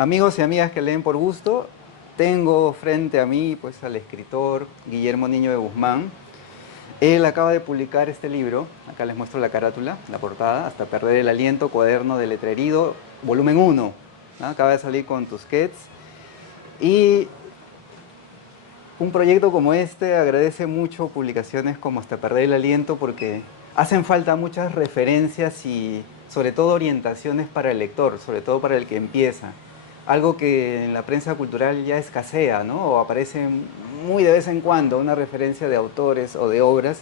Amigos y amigas que leen por gusto, tengo frente a mí pues al escritor Guillermo Niño de Guzmán. Él acaba de publicar este libro, acá les muestro la carátula, la portada, Hasta perder el aliento, cuaderno de letrerido, volumen 1, ¿no? Acaba de salir con Tusquets. Y un proyecto como este agradece mucho publicaciones como Hasta perder el aliento porque hacen falta muchas referencias y sobre todo orientaciones para el lector, sobre todo para el que empieza. Algo que en la prensa cultural ya escasea, ¿no? O aparece muy de vez en cuando una referencia de autores o de obras.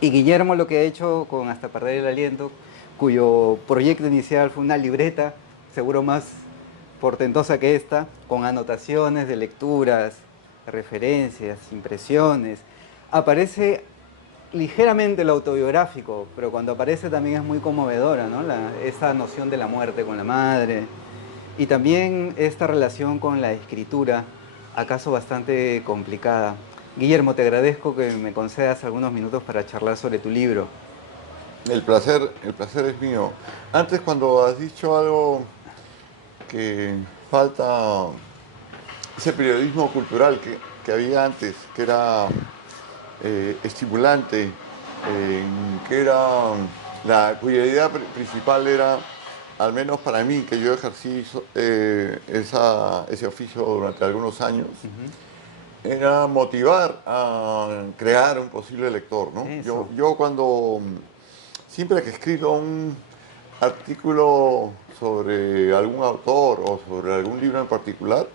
Y Guillermo lo que ha hecho con Hasta perder el aliento, cuyo proyecto inicial fue una libreta, seguro más portentosa que esta, con anotaciones de lecturas, referencias, impresiones. Aparece ligeramente lo autobiográfico, pero cuando aparece también es muy conmovedora, ¿no? Esa noción de la muerte con la madre y también esta relación con la escritura, acaso bastante complicada. Guillermo, te agradezco que me concedas algunos minutos para charlar sobre tu libro. El placer es mío. Antes cuando has dicho algo que falta ese periodismo cultural que había antes, que era estimulante, que era cuya idea principal era, al menos para mí, que yo ejercí ese oficio durante algunos años, Ujú. era motivar a crear un posible lector, ¿no? Eso. Yo cuando, siempre que escribo un artículo sobre algún autor o sobre algún libro en particular,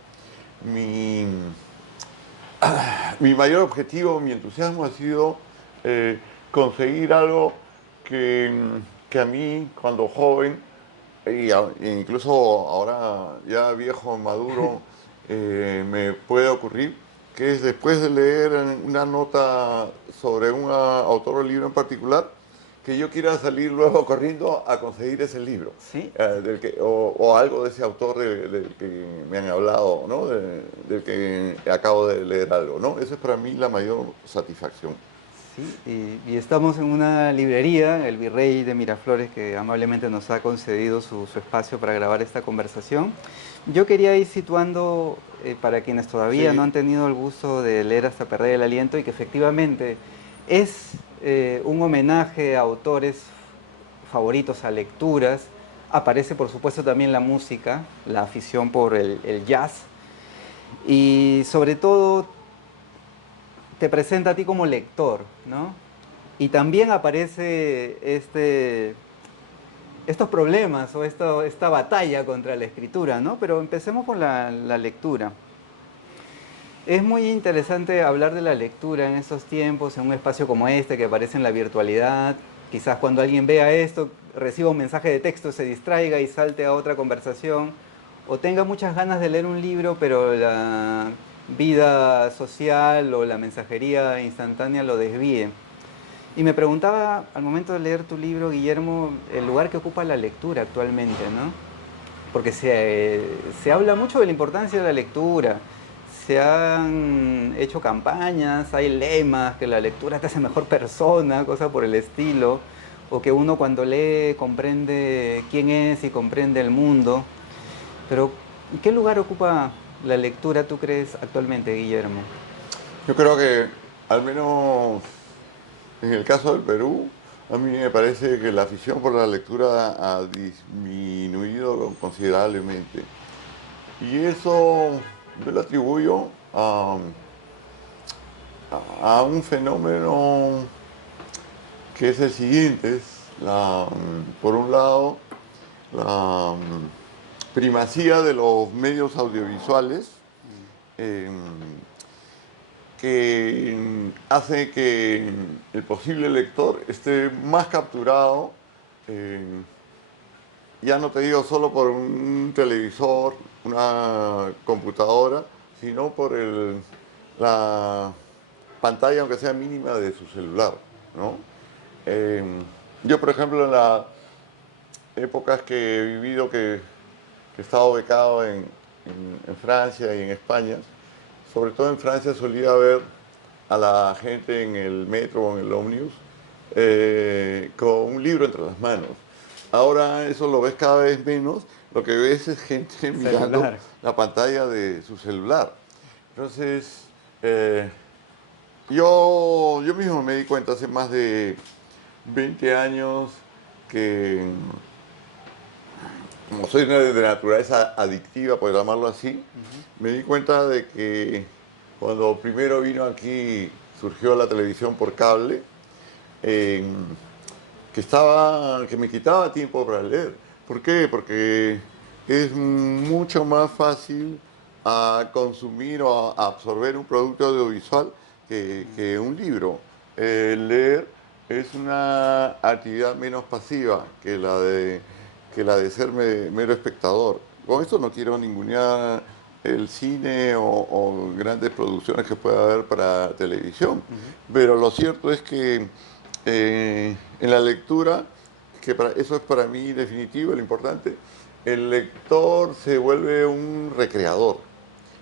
mi, mi mayor objetivo, mi entusiasmo ha sido eh, conseguir algo que a mí, cuando joven, e incluso ahora ya viejo, maduro, me puede ocurrir, que es después de leer una nota sobre un autor o libro en particular, que yo quiera salir luego corriendo a conseguir ese libro, Sí, o algo de ese autor del que me han hablado, ¿no? Del que acabo de leer algo, ¿no? Esa es para mí la mayor satisfacción. sí. Y estamos en una librería, el Virrey de Miraflores, que amablemente nos ha concedido su espacio para grabar esta conversación. Yo quería ir situando, para quienes todavía no Sí, han tenido el gusto de leer Hasta perder el aliento, y que efectivamente es un homenaje a autores favoritos, a lecturas. Aparece, por supuesto, también la música, la afición por el jazz. Y sobre todo te presenta a ti como lector, ¿no? Y también aparece estos problemas o esta batalla contra la escritura, ¿no? Pero empecemos con la lectura. Es muy interesante hablar de la lectura en estos tiempos, en un espacio como este que aparece en la virtualidad. Quizás cuando alguien vea esto, reciba un mensaje de texto, se distraiga y salte a otra conversación. O tenga muchas ganas de leer un libro, pero la vida social o la mensajería instantánea lo desvíe. Y me preguntaba al momento de leer tu libro, Guillermo, el lugar que ocupa la lectura actualmente, ¿no? Porque se habla mucho de la importancia de la lectura, se han hecho campañas, hay lemas, que la lectura te hace mejor persona, cosa por el estilo, o que uno cuando lee comprende quién es y comprende el mundo. Pero, ¿qué lugar ocupa la lectura, tú crees, actualmente, Guillermo? yo creo que al menos en el caso del Perú, a mí me parece que la afición por la lectura ha disminuido considerablemente. Y eso yo lo atribuyo a un fenómeno que es el siguiente. Por un lado, la primacía de los medios audiovisuales, eh, que hace que el posible lector esté más capturado, eh, ya no te digo solo por un televisor, una computadora, sino por la pantalla, aunque sea mínima, de su celular, ¿no? Eh, yo, por ejemplo, en las épocas que he vivido, que he estado becado en Francia y en España, sobre todo en Francia solía ver a la gente en el metro o en el ómnibus con un libro entre las manos. ahora eso lo ves cada vez menos, lo que ves es gente mirando Celular. la pantalla de su celular. Entonces, yo mismo me di cuenta hace más de 20 años que, como soy de naturaleza adictiva, por llamarlo así, Ujú. me di cuenta de que cuando primero vino aquí, surgió la televisión por cable, eh, que me quitaba tiempo para leer. ¿Por qué? Porque es mucho más fácil a consumir o a absorber un producto audiovisual que un libro. Leer es una actividad menos pasiva que la de ser mero espectador. Con esto no quiero ningunear el cine o grandes producciones que pueda haber para televisión, Ujú. pero lo cierto es que en la lectura, eso es para mí definitivo, lo importante, el lector se vuelve un recreador.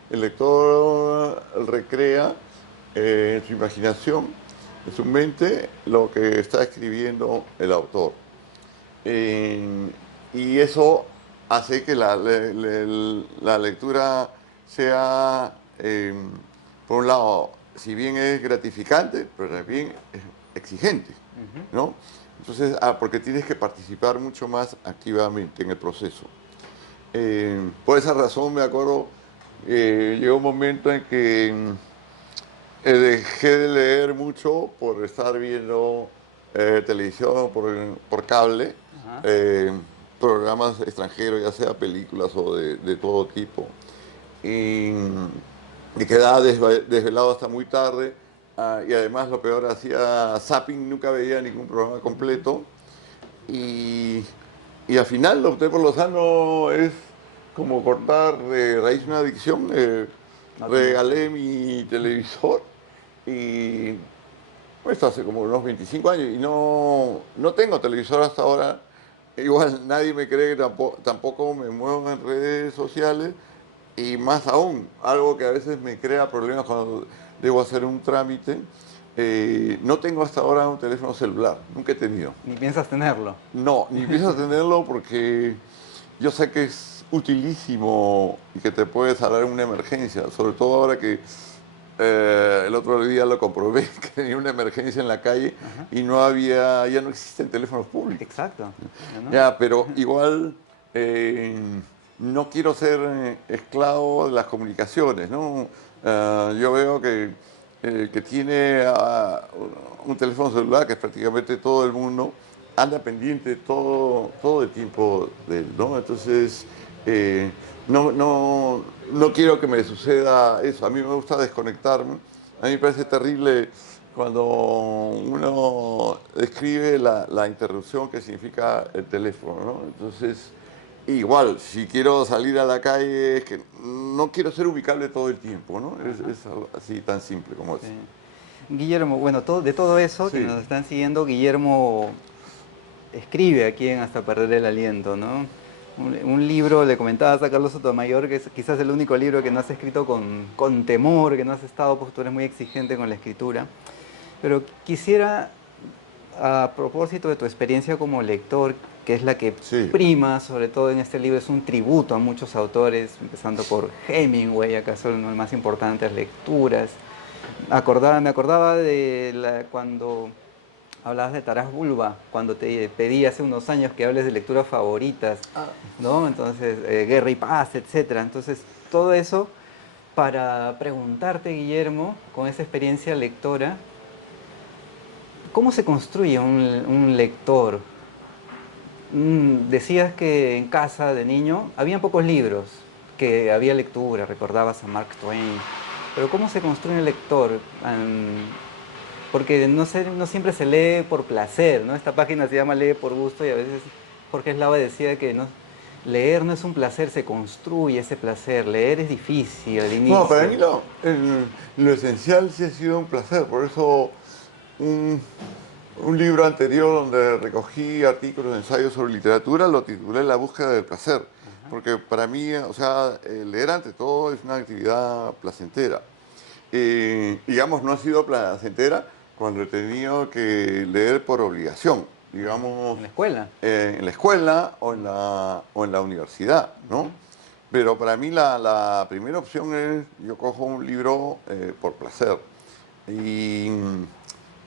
El lector recrea en su imaginación, en su mente, lo que está escribiendo el autor. Eh, y eso hace que la lectura sea, por un lado, si bien es gratificante, pero Ujú. también es exigente, Ujú. ¿no? Entonces, porque tienes que participar mucho más activamente en el proceso. Por esa razón me acuerdo, llegó un momento en que dejé de leer mucho por estar viendo televisión por cable, Ajá. eh, programas extranjeros, ya sea películas o de todo tipo. Y me quedaba desvelado hasta muy tarde. Y además lo peor, hacía zapping, nunca veía ningún programa Ujú. completo. Y, y al final opté por lo sano, es como cortar de raíz una adicción. No tener Regalé tele. mi televisor y esto hace como unos 25 años y no tengo televisor hasta ahora. Igual nadie me cree que tampoco me muevo en redes sociales y más aún, algo que a veces me crea problemas cuando debo hacer un trámite. No tengo hasta ahora un teléfono celular, nunca he tenido. Ni piensas tenerlo. No, ni pienso tenerlo porque yo sé que es utilísimo y que te puede salvar en una emergencia, sobre todo ahora que el otro día lo comprobé, que tenía una emergencia en la calle Ajá. y ya no existen teléfonos públicos. Exacto. ¿Ya no? Ya, pero igual eh, no quiero ser esclavo de las comunicaciones, ¿no? Yo veo que el que tiene un teléfono celular, que es prácticamente todo el mundo, anda pendiente todo el tiempo de él, ¿no? Entonces, eh, no quiero que me suceda eso. A mí me gusta desconectarme. A mí me parece terrible cuando uno escribe la interrupción que significa el teléfono, ¿no? Entonces, igual, si quiero salir a la calle, es que no quiero ser ubicable todo el tiempo, ¿no? Ajá. Es algo así tan simple como eso. Sí. Guillermo, bueno, de todo eso, quienes Sí, nos están siguiendo, Guillermo escribe aquí en Hasta Perder el Aliento, ¿no? Un libro, le comentabas a Carlos Sotomayor, que es quizás el único libro que no has escrito con temor, que no has estado, porque tú eres muy exigente con la escritura. Pero quisiera, a propósito de tu experiencia como lector, que es la que sí. prima, sobre todo en este libro, es un tributo a muchos autores, empezando por Hemingway, acaso una de las más importantes lecturas. Me acordaba de cuando hablabas de Taras Bulba, cuando te pedí hace unos años que hables de lecturas favoritas, Ah, ¿no? Entonces, Guerra y Paz, etcétera. Entonces, todo eso para preguntarte, Guillermo, con esa experiencia lectora, ¿cómo se construye un lector? Decías que en casa de niño había pocos libros, que había lectura, recordabas a Mark Twain, pero ¿cómo se construye un lector? Porque no siempre se lee por placer, ¿no? Esta página se llama Lee por gusto y a veces Jorge Eslava decía que leer no es un placer, se construye ese placer. Leer es difícil al no, para inicio. mí lo esencial sí ha sido un placer, por eso un, un libro anterior donde recogí artículos, ensayos sobre literatura, lo titulé La búsqueda del placer, Ajá. porque para mí, o sea, leer ante todo es una actividad placentera. Digamos, no ha sido placentera cuando he tenido que leer por obligación. digamos, ¿En la escuela? en la escuela o en la universidad, ¿no? Ujú. Pero para mí la primera opción es, yo cojo un libro por placer y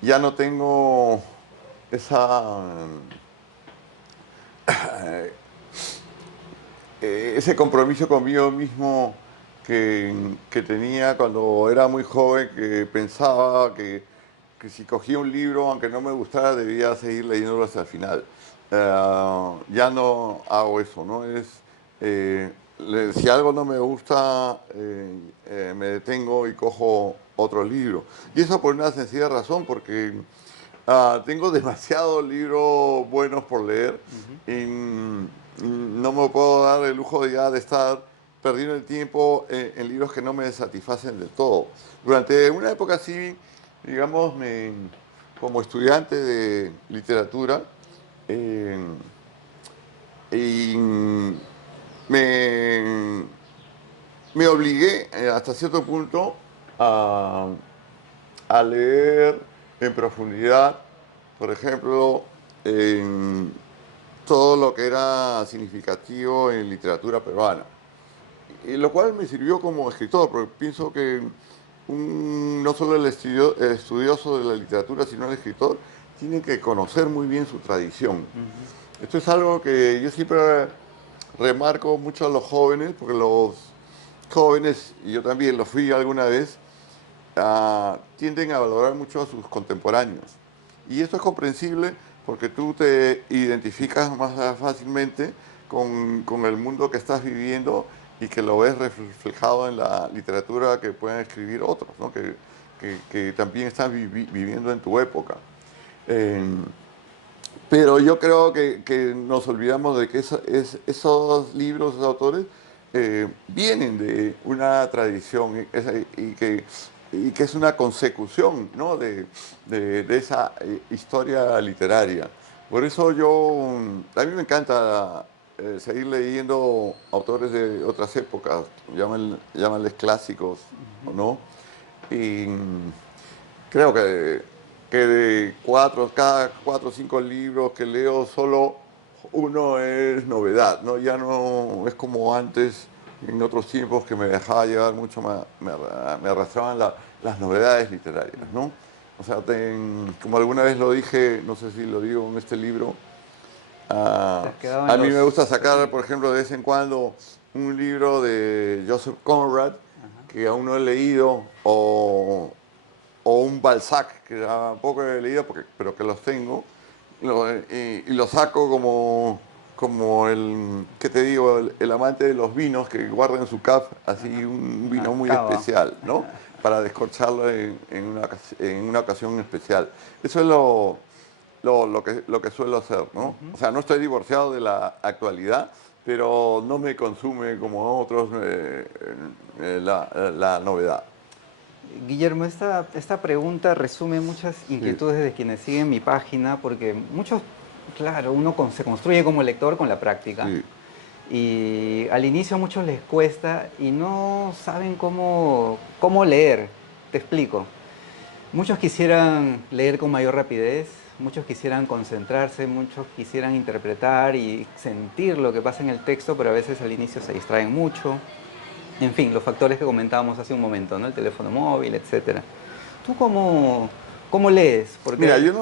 ya no tengo esa, ese compromiso conmigo mismo que tenía cuando era muy joven, que pensaba que si cogía un libro, aunque no me gustara, debía seguir leyéndolo hasta el final. Ya no hago eso, ¿no? Si algo no me gusta, me detengo y cojo otro libro. Y eso por una sencilla razón, porque tengo demasiados libros buenos por leer Ujú. y no me puedo dar el lujo ya de estar perdiendo el tiempo en libros que no me satisfacen del todo. Durante una época sí, digamos, como estudiante de literatura, eh, y me, me obligué hasta cierto punto a, a leer en profundidad, por ejemplo, en todo lo que era significativo en literatura peruana. Y lo cual me sirvió como escritor, porque pienso que no solo el estudioso de la literatura, sino el escritor, tiene que conocer muy bien su tradición. Ujú. Esto es algo que yo siempre remarco mucho a los jóvenes, porque los jóvenes, y yo también lo fui alguna vez, tienden a valorar mucho a sus contemporáneos. Y esto es comprensible porque tú te identificas más fácilmente con el mundo que estás viviendo y que lo ves reflejado en la literatura que pueden escribir otros, ¿no? Que también están viviendo en tu época. Eh, pero yo creo que nos olvidamos de que esos libros, esos autores, vienen de una tradición y que es una consecución, ¿no? de esa historia literaria. Por eso a mí me encanta seguir leyendo autores de otras épocas, llámanles clásicos, Ujú. ¿no? Y creo que de cada 4 o 5 libros que leo, solo uno es novedad, ¿no? Ya no es como antes, en otros tiempos, que me dejaba llevar mucho más, me arrastraban las novedades literarias, ¿no? O sea, como alguna vez lo dije, no sé si lo digo en este libro, Te has quedado a en mí me los gusta sacar, por clásicos. ejemplo, de vez en cuando un libro de Joseph Conrad Ajá. que aún no he leído, o un Balzac, que tampoco he leído, pero que los tengo, y lo saco como ¿qué te digo? El amante de los vinos que guarda en su caf, así Ajá. un Una vino muy cava. especial, ¿no? Para descorcharlo en una ocasión especial. Eso es lo que suelo hacer, ¿no? Ujú. O sea, no estoy divorciado de la actualidad, pero no me consume como otros la novedad. Guillermo, esta pregunta resume muchas Sí, inquietudes de quienes siguen mi página, porque muchos, claro, se construye como lector con la práctica. sí. Y al inicio a muchos les cuesta y no saben cómo leer. Te explico. Muchos quisieran leer con mayor rapidez, muchos quisieran concentrarse, muchos quisieran interpretar y sentir lo que pasa en el texto, pero a veces al inicio se distraen mucho. En fin, los factores que comentábamos hace un momento, ¿no? El teléfono móvil, etcétera. ¿Tú cómo lees? Mira, Porque...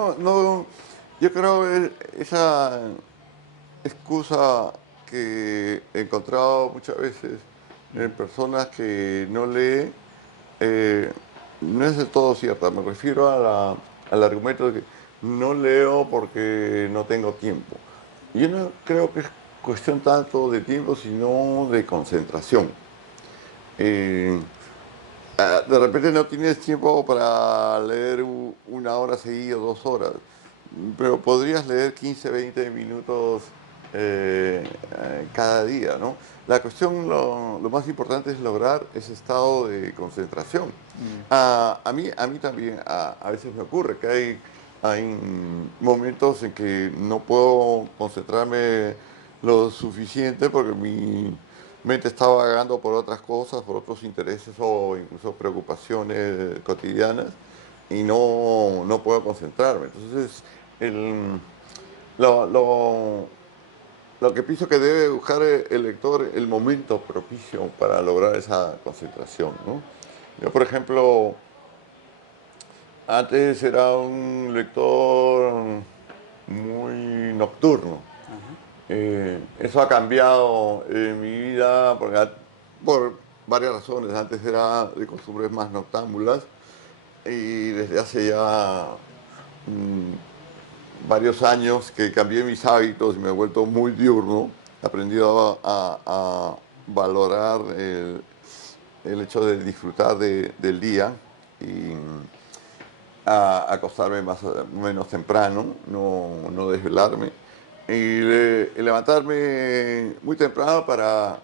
yo creo esa excusa que he encontrado muchas veces en personas que no leen, eh, no es del todo cierta. Me refiero al argumento de que no leo porque no tengo tiempo. Yo no creo que es cuestión tanto de tiempo, sino de concentración. Eh, de repente no tienes tiempo para leer 1 hora seguida, 2 horas, pero podrías leer 15, 20 minutos cada día, ¿no? La cuestión, lo más importante es lograr ese estado de concentración. Mm. A mí también a veces me ocurre que hay momentos en que no puedo concentrarme lo suficiente porque mi mente está vagando por otras cosas, por otros intereses o incluso preocupaciones cotidianas y no puedo concentrarme. Entonces, el, lo, lo- lo que pienso que debe buscar el lector el momento propicio para lograr esa concentración, ¿no? Yo, por ejemplo, antes era un lector muy nocturno. Ajá. Eso ha cambiado en mi vida por varias razones. Antes era de costumbres más noctámbulas y desde hace ya varios años que cambié mis hábitos y me he vuelto muy diurno. He aprendido a valorar el hecho de disfrutar del día y a acostarme más o menos temprano, no desvelarme y levantarme muy temprano para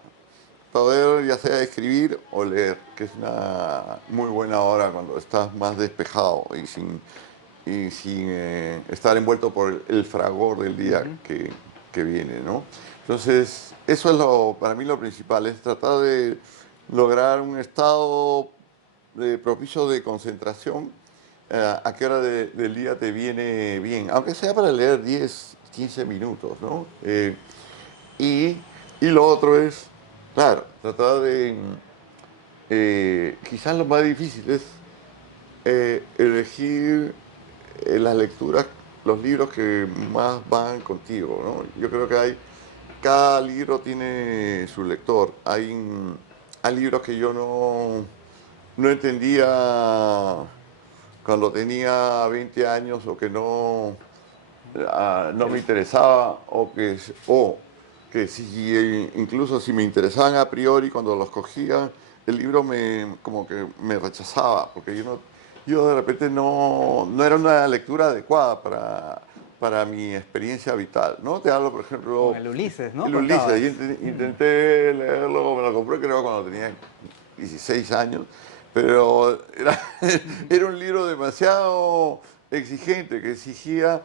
poder ya sea escribir o leer, que es una muy buena hora cuando estás más despejado y sin estar envuelto por el fragor del día Ujú. que viene, ¿no? Entonces, eso es para mí lo principal, es tratar de lograr un estado propicio de concentración. ¿A qué hora del día te viene bien? Aunque sea para leer 10, 15 minutos, ¿no? Y, y lo otro es, claro, tratar de, quizás lo más difícil es elegir las lecturas, los libros que más van contigo, ¿no? Yo creo que cada libro tiene su lector. Hay libros que yo no entendía cuando tenía 20 años o que no me interesaba o que si, incluso si me interesaban a priori cuando los cogía, el libro como que me rechazaba, porque yo de repente no era una lectura adecuada para mi experiencia vital, ¿no? Te hablo, por Con ejemplo, el Ulises, ¿no? el Ulises. Contabas. Yo intenté leerlo, me lo compré creo cuando tenía 16 años, pero era un libro demasiado exigente, que exigía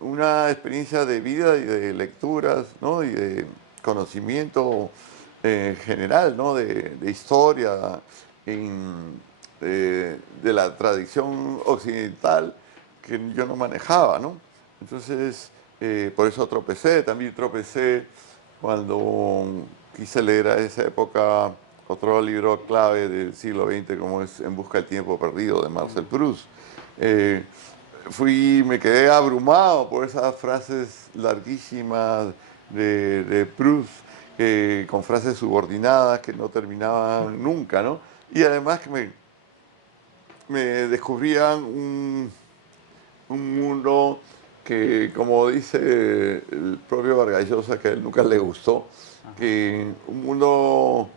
una experiencia de vida y de lecturas, ¿no? Y de conocimiento general, ¿no? De historia, de la tradición occidental que yo no manejaba, ¿no? Entonces, por eso tropecé, también tropecé cuando quise leer a esa época otro libro clave del siglo XX como es En busca del tiempo perdido de Marcel Proust. Eh, me quedé abrumado por esas frases larguísimas de Proust, con frases subordinadas que no terminaban nunca, ¿no? Y además que me descubrían un mundo que, como dice el propio Vargas Llosa, que a él nunca le gustó, Ajá. que un mundo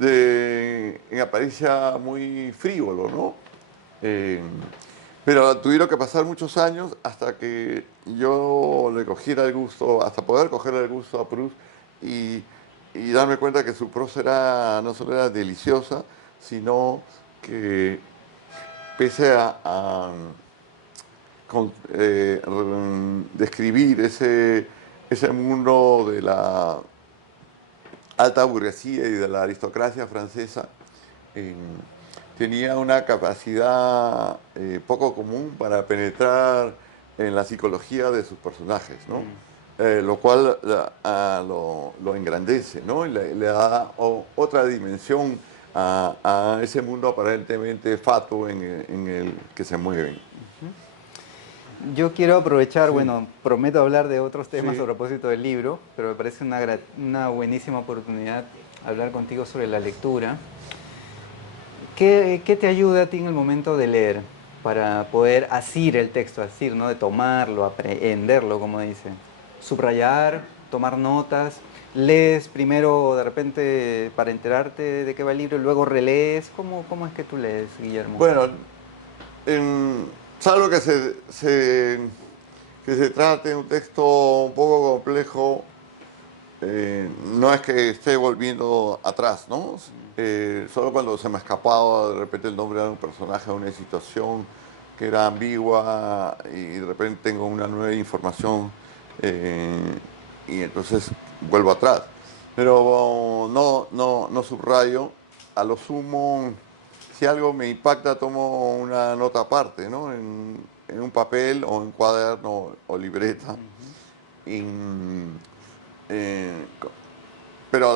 en apariencia muy frívolo, ¿no? Eh, pero tuvieron que pasar muchos años hasta que yo le cogiera el gusto, hasta poder cogerle el gusto a Proust y, y darme cuenta que su prosa no solo era deliciosa, sino que pese describir ese mundo de la alta burguesía y de la aristocracia francesa, eh, tenía una capacidad poco común para penetrar en la psicología de sus personajes, ¿no? Mm. Lo cual lo engrandece, ¿no? Y le da otra dimensión a ese mundo aparentemente fatuo en el que se mueven. Yo quiero aprovechar, Sí, bueno, prometo hablar de otros temas a sí. propósito del libro, pero me parece una buenísima oportunidad hablar contigo sobre la lectura. ¿Qué te ayuda a ti en el momento de leer para poder asir el texto, asir, ¿no? De tomarlo, aprehenderlo, como dice. Subrayar, tomar notas, lees primero de repente para enterarte de qué va el libro y luego relees. ¿Cómo es que tú lees, Guillermo? Bueno, salvo que se trate de un texto un poco complejo, no es que esté volviendo atrás, ¿no? Solo cuando se me ha escapado de repente el nombre de un personaje o una situación que era ambigua y de repente tengo una nueva información eh, y entonces vuelvo atrás. Pero no subrayo. A lo sumo, si algo me impacta, tomo una nota aparte, ¿no? En un papel o en cuaderno o libreta in- co- pero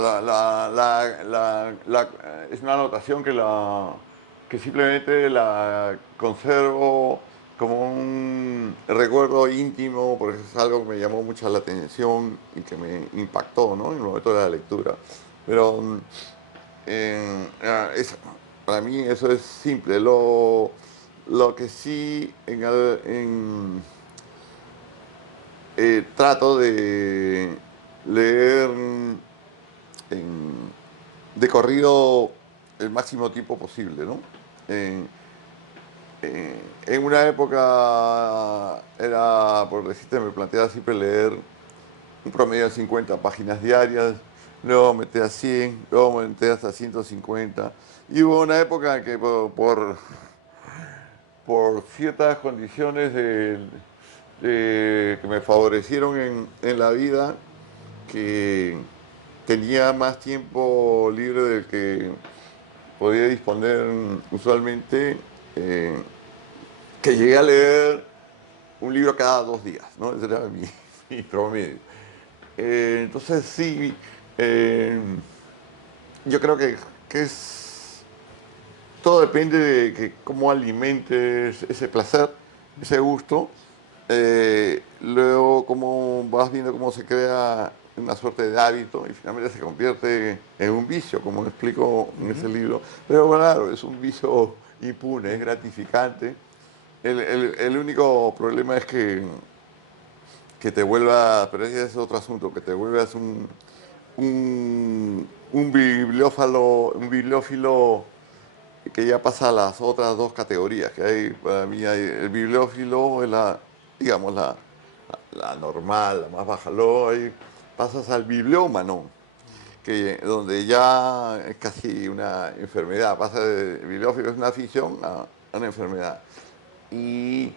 es una anotación que simplemente la conservo como un recuerdo íntimo, porque es algo que me llamó mucho la atención y que me impactó, ¿no? En el momento de la lectura. Pero para mí eso es simple. Lo que sí trato de leer en- de corrido el máximo tiempo posible, ¿no? En, en una época era, por decirte, me planteaba siempre leer un promedio de 50 páginas diarias, luego metí a 100, luego metí hasta 150. Y hubo una época en que por ciertas condiciones que me favorecieron en la vida, que tenía más tiempo libre del que podía disponer usualmente, eh, que llegué a leer un libro cada 2 días, ¿no? Ese era mi promedio. Entonces sí, eh, yo creo que todo depende de cómo alimentes ese placer, ese gusto. Luego cómo vas viendo cómo se crea una suerte de hábito y finalmente se convierte en un vicio, como explico en ese libro. Pero claro, es un vicio impune, es gratificante. El único problema es que te vuelvas, pero ese es otro asunto, que te vuelvas un bibliófilo que ya pasa a las otras dos categorías que hay. Para mí hay el bibliófilo, es digamos, la normal, la más baja. Luego pasas al bibliómano, donde ya es casi una enfermedad. Pasa de bibliófilo es una afición a una enfermedad. Y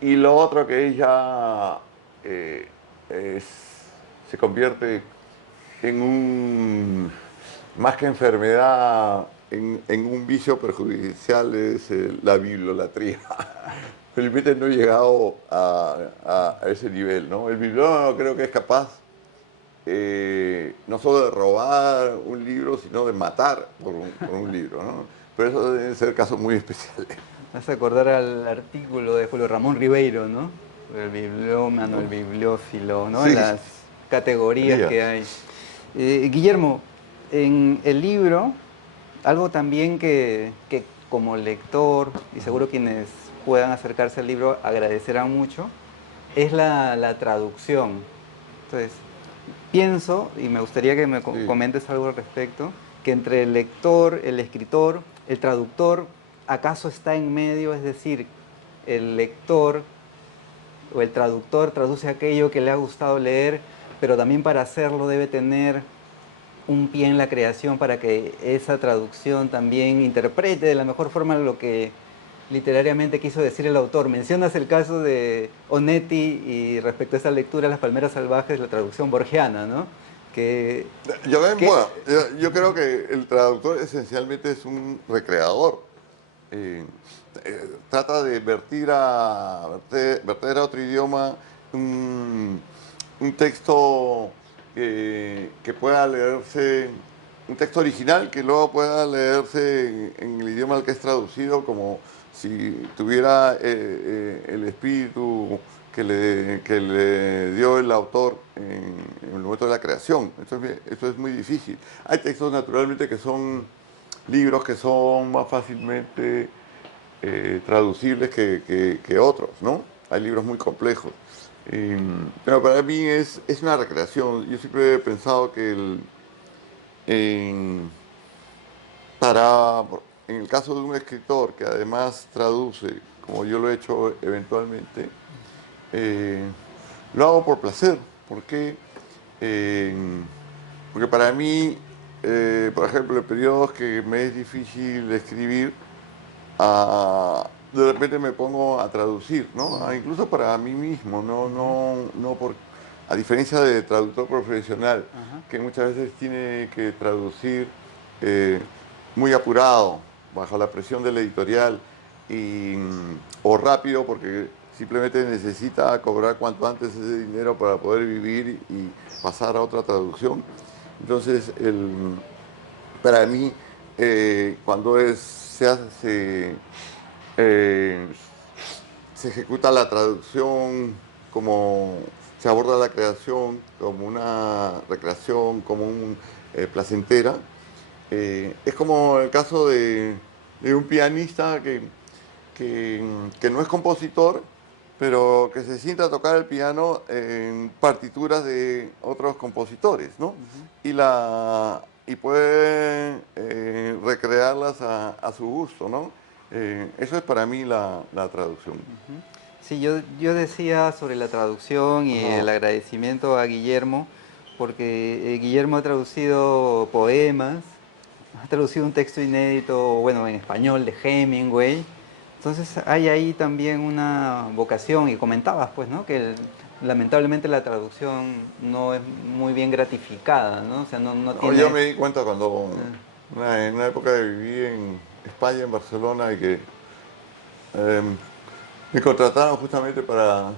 y lo otro que ella se convierte en más que enfermedad, en un vicio perjudicial es la bibliolatría. Felizmente no he llegado a ese nivel, ¿no? El bibliólogo creo que es capaz no solo de robar un libro, sino de matar por un libro, ¿no? Pero eso deben ser casos muy especiales. Me hace acordar al artículo de Julio Ramón Ribeiro, ¿no? El bibliómano, el bibliófilo, ¿no? Sí, Las categorías días. que hay. Guillermo, en el libro, algo también que como lector, y seguro quienes puedan acercarse al libro agradecerán mucho, es la traducción. Entonces, pienso, y me gustaría que me Sí. comentes algo al respecto, que entre el lector, el escritor, el traductor, ¿acaso está en medio? Es decir, el lector o el traductor traduce aquello que le ha gustado leer, pero también para hacerlo debe tener un pie en la creación para que esa traducción también interprete de la mejor forma lo que literariamente quiso decir el autor. Mencionas el caso de Onetti y respecto a esa lectura, Las palmeras salvajes, la traducción borgiana, ¿no? Que, que Bueno, yo creo que el traductor esencialmente es un recreador. Eh, Trata de verter a otro idioma un, un texto que pueda leerse, un texto original que luego pueda leerse en el idioma al que es traducido, como si tuviera el espíritu que le dio el autor en el momento de la creación. Esto es muy difícil. Hay textos naturalmente que son libros que son más fácilmente traducibles que otros, ¿no? Hay libros muy complejos. Pero para mí es una recreación. Yo siempre he pensado que en, para, en el caso de un escritor que además traduce, como yo lo he hecho eventualmente, eh, lo hago por placer. ¿Por qué? Eh, Porque para mí, por ejemplo, en periodos que me es difícil escribir, de repente me pongo a traducir, ¿no? Incluso para mí mismo, a diferencia de traductor profesional, ajá. que muchas veces tiene que traducir eh, muy apurado, bajo la presión de la editorial, o rápido porque simplemente necesita cobrar cuanto antes ese dinero para poder vivir y pasar a otra traducción. Entonces, para mí, cuando eh, se ejecuta la traducción como se aborda la creación como una recreación, como un placentera, es como el caso de un pianista que no es compositor, pero que se sienta a tocar el piano en partituras de otros compositores, ¿no? Ujú. Y puede recrearlas a su gusto, ¿no? Eso es para mí la traducción. Ujú. Sí, yo decía sobre la traducción y el Ajá. agradecimiento a Guillermo, porque Guillermo ha traducido poemas, ha traducido un texto inédito, bueno, en español de Hemingway. Entonces hay ahí también una vocación, y comentabas, pues, ¿no? Que lamentablemente la traducción no es muy bien gratificada, ¿no? O sea, no No, yo tiene... me di cuenta cuando, eh, en una época que viví en España, en Barcelona, y que eh, me contrataron justamente para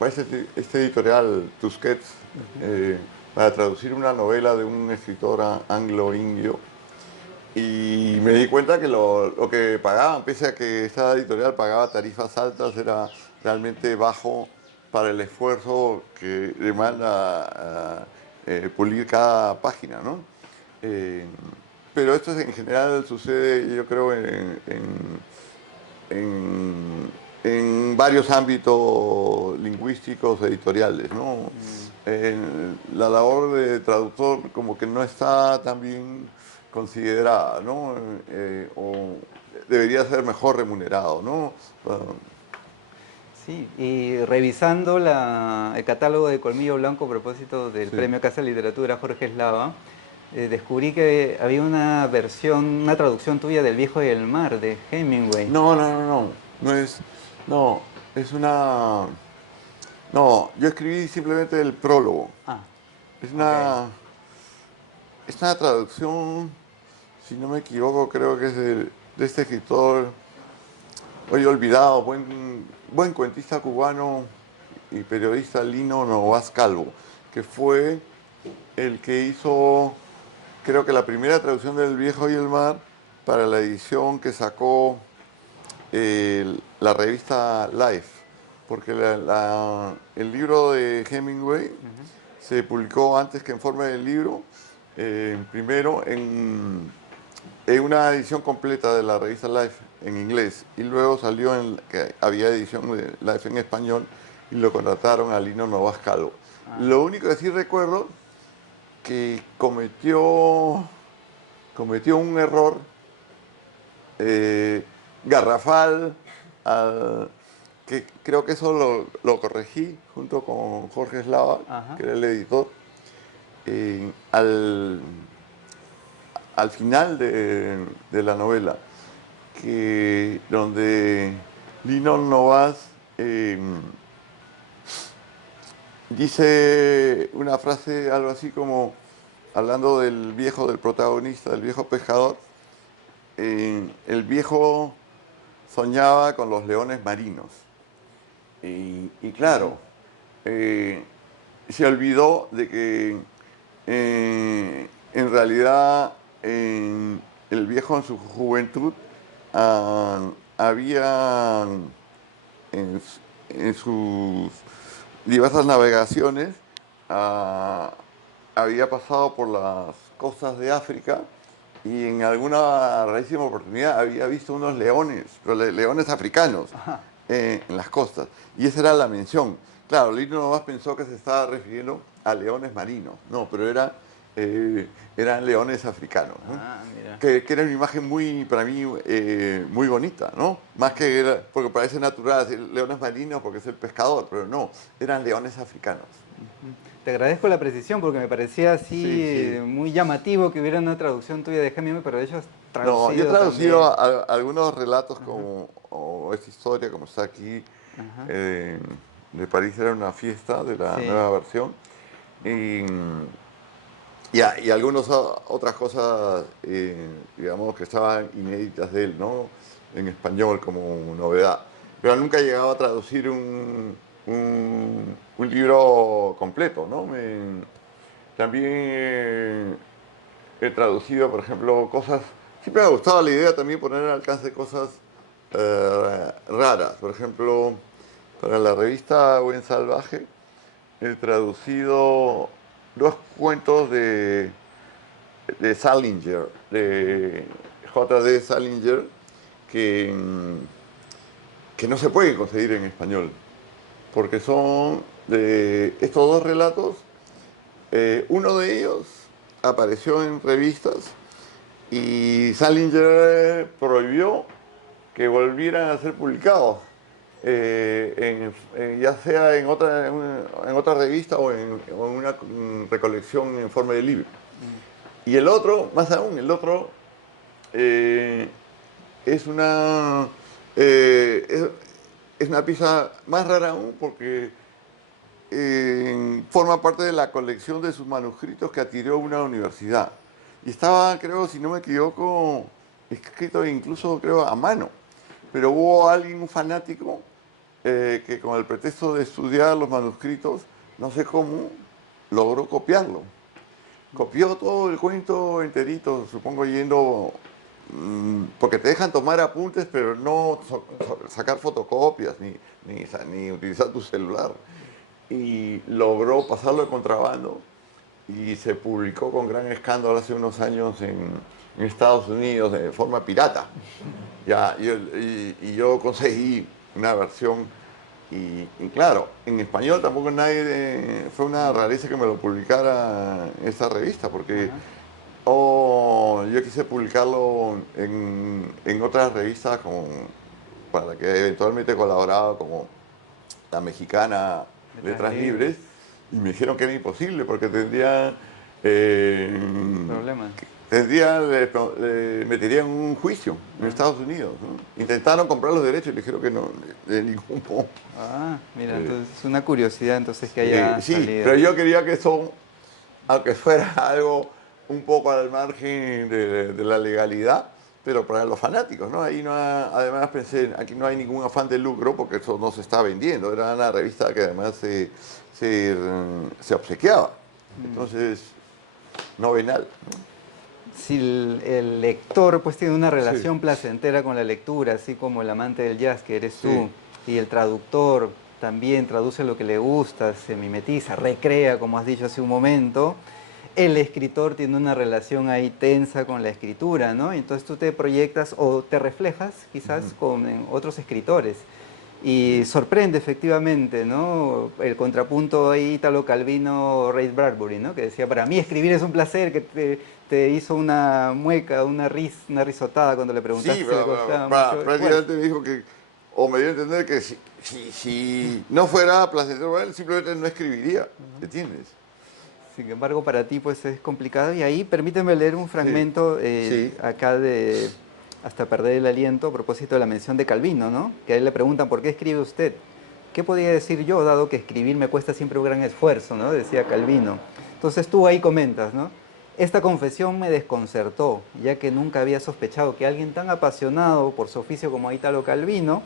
este editorial, Tusquets, ujú. para traducir una novela de un escritor anglo-indio. Y me di cuenta que lo que pagaban, pese a que esta editorial pagaba tarifas altas, era realmente bajo para el esfuerzo que demanda pulir cada página, ¿no? Eh, pero esto en general sucede, yo creo, en- en varios ámbitos lingüísticos, editoriales, ¿no? Mm. La labor de traductor como que no está tan bien considerada, ¿no? O debería ser mejor remunerado, ¿no? Ah, Sí, y revisando el catálogo de Colmillo Blanco a propósito del sí. Premio Casa de Literatura Jorge Eslava, descubrí que había una versión, una traducción tuya del Viejo y el Mar de Hemingway. No, no, no, no. No es. No, es una. No, yo escribí simplemente el prólogo. Ah, Es ok. una traducción, si no me equivoco, creo que es de este escritor, hoy olvidado, buen cuentista cubano y periodista Lino Novas Calvo, que fue el que hizo, creo que la primera traducción del Viejo y el Mar para la edición que sacó la revista Life, porque el libro de Hemingway Ujú. se publicó antes que en forma de libro, primero en una edición completa de la revista Life en inglés y luego salió que había edición de Life en español y lo contrataron a Lino Novas Calvo. Ah, Lo único que sí recuerdo que cometió un error eh, garrafal, al- que creo que eso lo corregí junto con Jorge Eslava, ajá. que era el editor, al final de la novela, donde Lino Novas dice una frase, algo así como, hablando del viejo, del protagonista, del viejo pescador, el viejo soñaba con los leones marinos. Y Ujú. claro, eh, se olvidó de que en realidad el viejo en su juventud había en sus diversas navegaciones ah, había pasado por las costas de África y en alguna rarísima oportunidad había visto unos leones, pero leones africanos, Ajá. en las costas. Y esa era la mención. Claro, Lino nomás pensó que se estaba refiriendo a leones marinos. No, pero eran leones africanos, ¿no? Ah, mira. Que era una imagen muy, para mí, muy bonita, ¿no? Más que porque parece natural decir leones marinos porque es el pescador, pero no, eran leones africanos. Ujú. Te agradezco la precisión porque me parecía así Sí, sí. muy llamativo que hubiera una traducción tuya de Hemingway, pero de hecho has No, yo he traducido traducido también. algunos relatos Ajá, como o esta historia, como está aquí, ajá. eh, de París era una fiesta de la Sí. nueva versión. Y, y algunas otras cosas, digamos, que estaban inéditas de él, ¿no? En español como novedad. pero nunca he llegado a traducir un libro completo, ¿no? También he traducido, por ejemplo, cosas... Siempre me ha gustado la idea también poner al alcance cosas raras. Por ejemplo, para la revista Buen Salvaje he traducido dos cuentos de Salinger, de J.D. Salinger, que, que no se pueden conseguir en español, porque son de estos dos relatos. Uno de ellos apareció en revistas y Salinger prohibió que volvieran a ser publicados, ya sea en otra revista o en una recolección en forma de libro. Y el otro, más aún, el otro es una es una pieza más rara aún porque forma parte de la colección de sus manuscritos que adquirió una universidad. Y estaba, creo, si no me equivoco, escrito incluso, creo, a mano. Pero hubo alguien, un fanático, que con el pretexto de estudiar los manuscritos, no sé cómo, logró copiarlo. Copió todo el cuento enterito, supongo yendo, porque te dejan tomar apuntes, pero no sacar fotocopias ni utilizar tu celular. Y logró pasarlo de contrabando y se publicó con gran escándalo hace unos años en Estados Unidos de forma pirata. Ya, y yo conseguí una versión y claro, en español tampoco nadie, fue una rareza que me lo publicara esta revista, porque yo quise publicarlo en otras revistas para la que eventualmente colaboraba, como la mexicana Letras Libres, y me dijeron que era imposible porque tendría Problemas. le meterían un juicio en Estados Unidos, ¿no? Intentaron comprar los derechos y le dijeron que no, de ningún modo. Ah, mira, entonces es una curiosidad entonces que haya Sí, salido. pero yo quería que eso, aunque fuera algo un poco al margen de la legalidad, pero para los fanáticos, ¿no? Ahí no además pensé, aquí no hay ningún afán de lucro porque eso no se está vendiendo, era una revista que además se obsequiaba, entonces no venal. Si el lector pues tiene una relación placentera con la lectura, así como el amante del jazz que eres tú, y el traductor también traduce lo que le gusta, se mimetiza, recrea, como has dicho hace un momento, el escritor tiene una relación ahí tensa con la escritura, ¿no? Entonces tú te proyectas o te reflejas quizás con otros escritores. Y sorprende efectivamente, ¿no? El contrapunto ahí Italo Calvino, Ray Bradbury, ¿no? Que decía, para mí escribir es un placer, que te hizo una mueca, una risotada cuando le preguntaste Sí, si le costaba mucho prácticamente me dijo que, o me dio a entender que si no fuera placentero, él simplemente no escribiría, ¿entiendes? Sin embargo, para ti pues es complicado. Y ahí permíteme leer un fragmento acá de Hasta perder el aliento a propósito de la mención de Calvino, ¿no? Que a él le preguntan, ¿por qué escribe usted? ¿Qué podría decir yo, dado que escribir me cuesta siempre un gran esfuerzo, ¿no? Decía Calvino. Entonces tú ahí comentas, ¿no? Esta confesión me desconcertó, ya que nunca había sospechado que alguien tan apasionado por su oficio como Italo Calvino,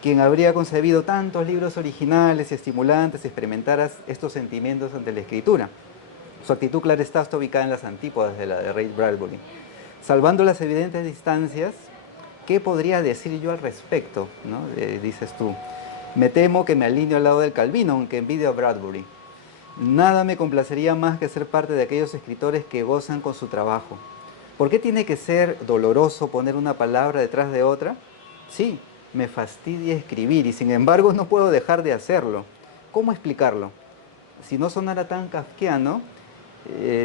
quien habría concebido tantos libros originales y estimulantes, experimentara estos sentimientos ante la escritura. Su actitud clara está ubicada en las antípodas de la de Ray Bradbury. Salvando las evidentes distancias, ¿qué podría decir yo al respecto? ¿No? Dices tú. Me temo que me alineo al lado del Calvino, aunque envidio a Bradbury. Nada me complacería más que ser parte de aquellos escritores que gozan con su trabajo. ¿Por qué tiene que ser doloroso poner una palabra detrás de otra? Sí, me fastidia escribir y sin embargo no puedo dejar de hacerlo. ¿Cómo explicarlo? Si no sonara tan kafkiano,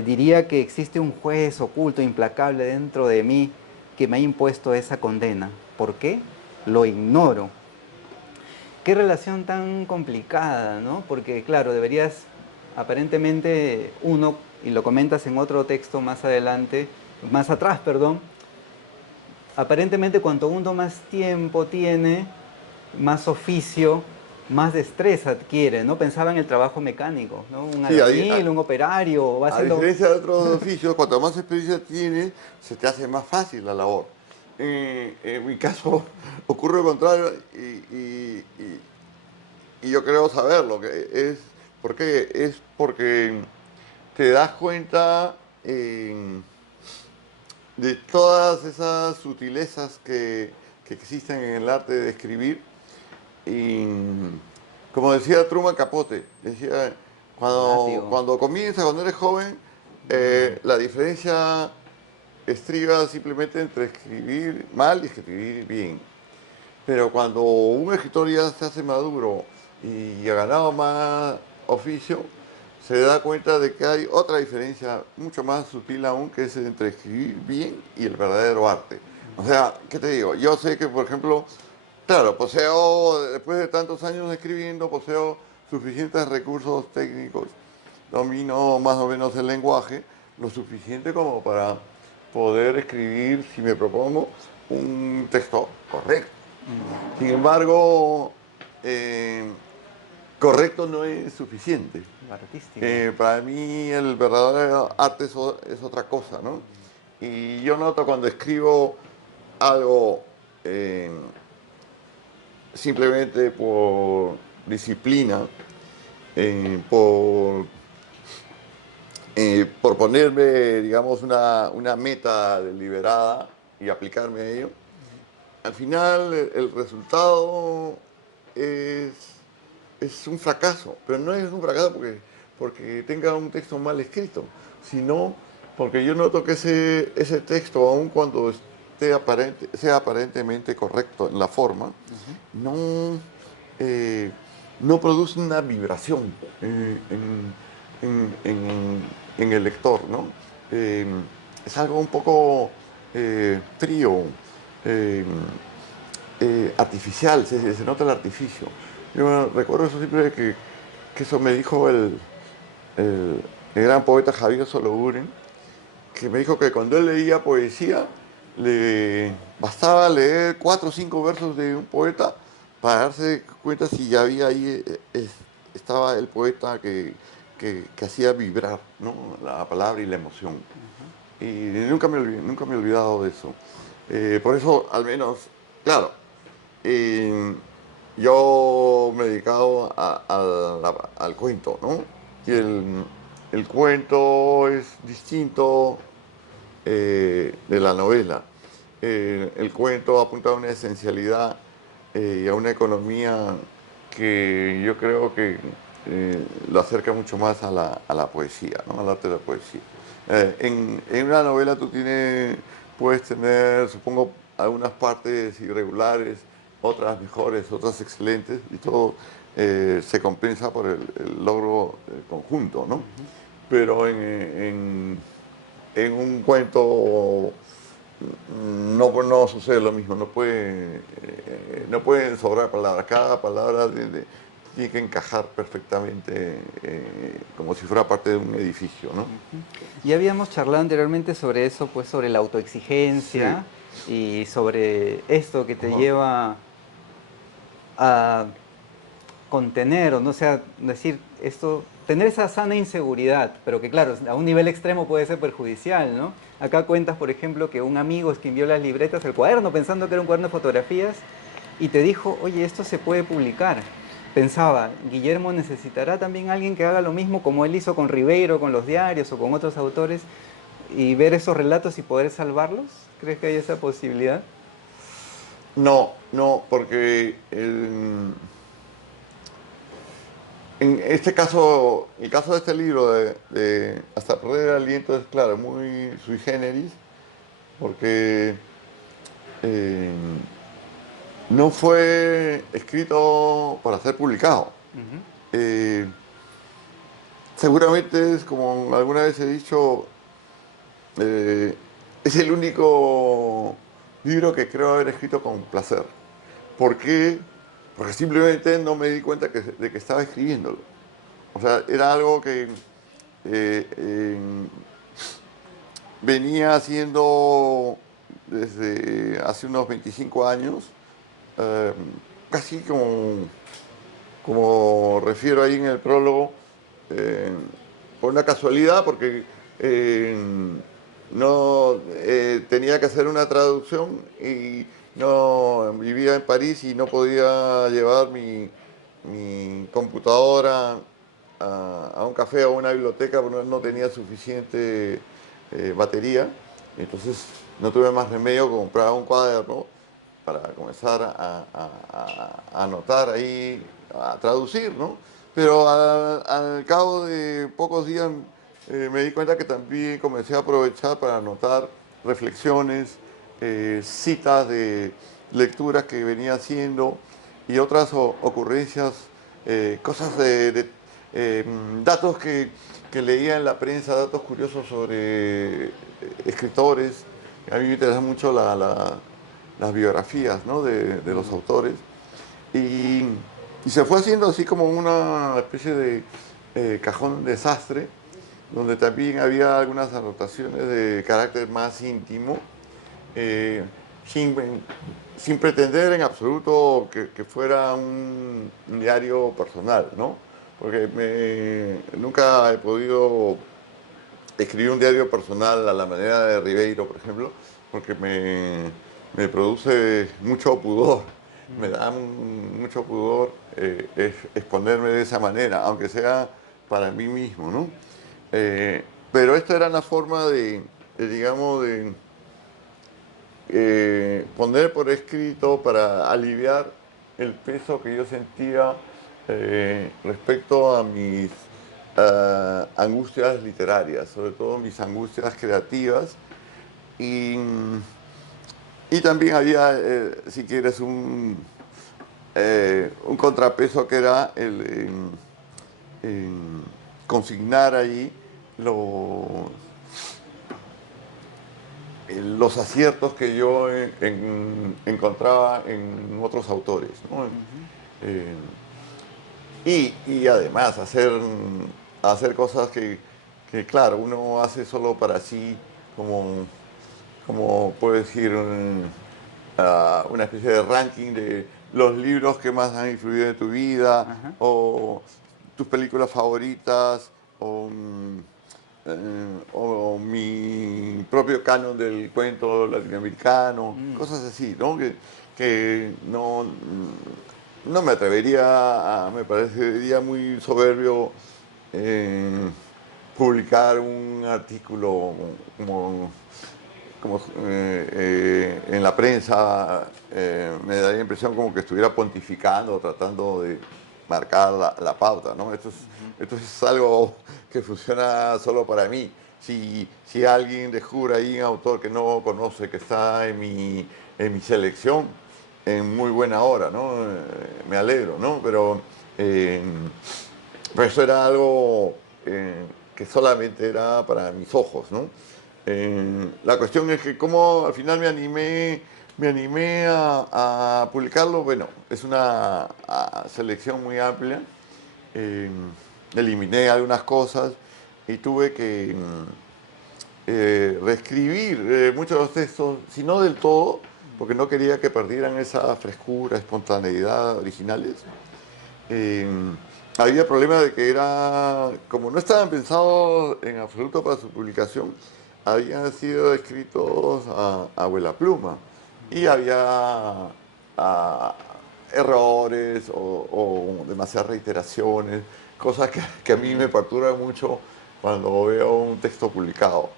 diría que existe un juez oculto, implacable dentro de mí que me ha impuesto esa condena. ¿Por qué? Lo ignoro. Qué relación tan complicada, ¿no? Porque claro, deberías, aparentemente uno, y lo comentas en otro texto más adelante, más atrás, perdón, aparentemente cuanto uno más tiempo tiene, más oficio, más destreza adquiere, ¿no? Pensaba en el trabajo mecánico, ¿no? Un albañil, un operario, va a haciendo... diferencia de otros oficios, cuanto más experiencia tienes, se te hace más fácil la labor. en mi caso ocurre lo contrario y yo creo saberlo, que es, ¿por qué? Es porque te das cuenta de todas esas sutilezas que existen en el arte de escribir. Y como decía Truman Capote, decía, Látigo. cuando comienza, cuando eres joven, la diferencia estriba simplemente entre escribir mal y escribir bien. Pero cuando un escritor ya se hace maduro y ha ganado más oficio, se da cuenta de que hay otra diferencia mucho más sutil aún, que es entre escribir bien y el verdadero arte. O sea, ¿qué te digo? Yo sé que, por ejemplo, claro, después de tantos años escribiendo, poseo suficientes recursos técnicos, domino más o menos el lenguaje, lo suficiente como para poder escribir, si me propongo, un texto correcto. Sin embargo, eh, correcto no es suficiente. Artístico. Para mí el verdadero arte es otra cosa, ¿no? Y yo noto cuando escribo algo simplemente por disciplina, por ponerme, digamos, una meta deliberada y aplicarme a ello, al final el resultado es, es un fracaso, pero no es un fracaso porque tenga un texto mal escrito, sino porque yo noto que ese texto, aun cuando sea aparentemente correcto en la forma, Ujú. no, eh, no produce una vibración en el lector, ¿no? Eh, es algo un poco frío, eh, artificial, se nota el artificio. Yo recuerdo eso siempre que eso me dijo el, el gran poeta Javier Sologuren, que me dijo que cuando él leía poesía, le bastaba leer 4 o 5 versos de un poeta para darse cuenta si ya había ahí, estaba el poeta que hacía vibrar, ¿no? La palabra y la emoción. Ajá. Y nunca me he olvidado de eso. Por eso, al menos, claro, eh, yo me he dedicado al cuento, ¿no? Y el cuento es distinto de la novela. El cuento apunta a una esencialidad y a una economía que yo creo que lo acerca mucho más a la poesía, ¿no? Al arte de la poesía. En una novela puedes tener, supongo, algunas partes irregulares, otras mejores, otras excelentes, y todo se compensa por el logro conjunto, ¿no? Ujú. Pero en un cuento no sucede lo mismo, no pueden sobrar palabras, cada palabra tiene que encajar perfectamente como si fuera parte de un edificio, ¿no? Ujú. Ya habíamos charlado anteriormente sobre eso, pues sobre la Sí. autoexigencia y sobre esto que te Ajá. lleva a contener o no sea, decir esto, tener esa sana inseguridad, pero que claro, a un nivel extremo puede ser perjudicial, ¿no? Acá cuentas, por ejemplo, que un amigo escribió las libretas, el cuaderno, pensando que era un cuaderno de fotografías, y te dijo, oye, esto se puede publicar. Pensaba, Guillermo necesitará también alguien que haga lo mismo como él hizo con Ribeiro, con los diarios o con otros autores, y ver esos relatos y poder salvarlos. ¿Crees que hay esa posibilidad? No, porque en este caso, el caso de este libro de Hasta perder el aliento es claro, muy sui generis, porque eh, no fue escrito para ser publicado. Ujú. Eh, Seguramente es, como alguna vez he dicho, eh, es el único libro que creo haber escrito con placer. ¿Por qué? Porque simplemente no me di cuenta de que estaba escribiéndolo. O sea, era algo que venía haciendo desde hace unos 25 años, eh, casi como refiero ahí en el prólogo, por una casualidad, porque no, tenía que hacer una traducción y no vivía en París y no podía llevar mi computadora a un café o a una biblioteca porque no tenía suficiente batería. Entonces no tuve más remedio que comprar un cuaderno para comenzar a anotar ahí, a traducir, ¿no? Pero al cabo de pocos días me di cuenta que también comencé a aprovechar para anotar reflexiones, citas de lecturas que venía haciendo y otras ocurrencias, cosas datos que leía en la prensa, datos curiosos sobre escritores. A mí me interesa mucho las biografías, ¿no? de los autores. Y, y se fue haciendo así como una especie de cajón desastre, donde también había algunas anotaciones de carácter más íntimo, eh, sin, sin pretender en absoluto que fuera un diario personal, ¿no? Porque nunca he podido escribir un diario personal a la manera de Ribeiro, por ejemplo, porque me produce mucho pudor, me da mucho pudor exponerme de esa manera, aunque sea para mí mismo, ¿no? Eh, pero esta era una forma digamos, de poner por escrito para aliviar el peso que yo sentía respecto a mis angustias literarias, sobre todo mis angustias creativas. Y, y también había, si quieres, un contrapeso que era en consignar ahí los los aciertos que yo encontraba en otros autores, ¿no? Ujú. Eh, y además hacer cosas que, claro, uno hace solo para sí, como, como puedo decir, una especie de ranking de los libros que más han influido en tu vida, Ajá. o tus películas favoritas, o mi propio canon del cuento latinoamericano, Mm. cosas así, ¿no? Que no me atrevería me parecería muy soberbio publicar un artículo como, en la prensa. Me da la impresión como que estuviera pontificando, tratando de marcar la pauta, ¿no? Ujú. Esto es algo que funciona solo para mí. Si alguien descubre ahí un autor que no conoce, que está en mi selección, en muy buena hora, ¿no? Me alegro, ¿no? Eh, pero eso era algo que solamente era para mis ojos, ¿no? La cuestión es que cómo al final me animé a publicarlo. Bueno, es una selección muy amplia. Eh, Eliminé algunas cosas y tuve que reescribir muchos de los textos, si no del todo, porque no quería que perdieran esa frescura, espontaneidad originales. Eh, Había problema de que como no estaban pensados en absoluto para su publicación, habían sido escritos a vuela pluma y había ah, errores o demasiadas reiteraciones, cosas que a mí me perturban mucho cuando veo un texto publicado.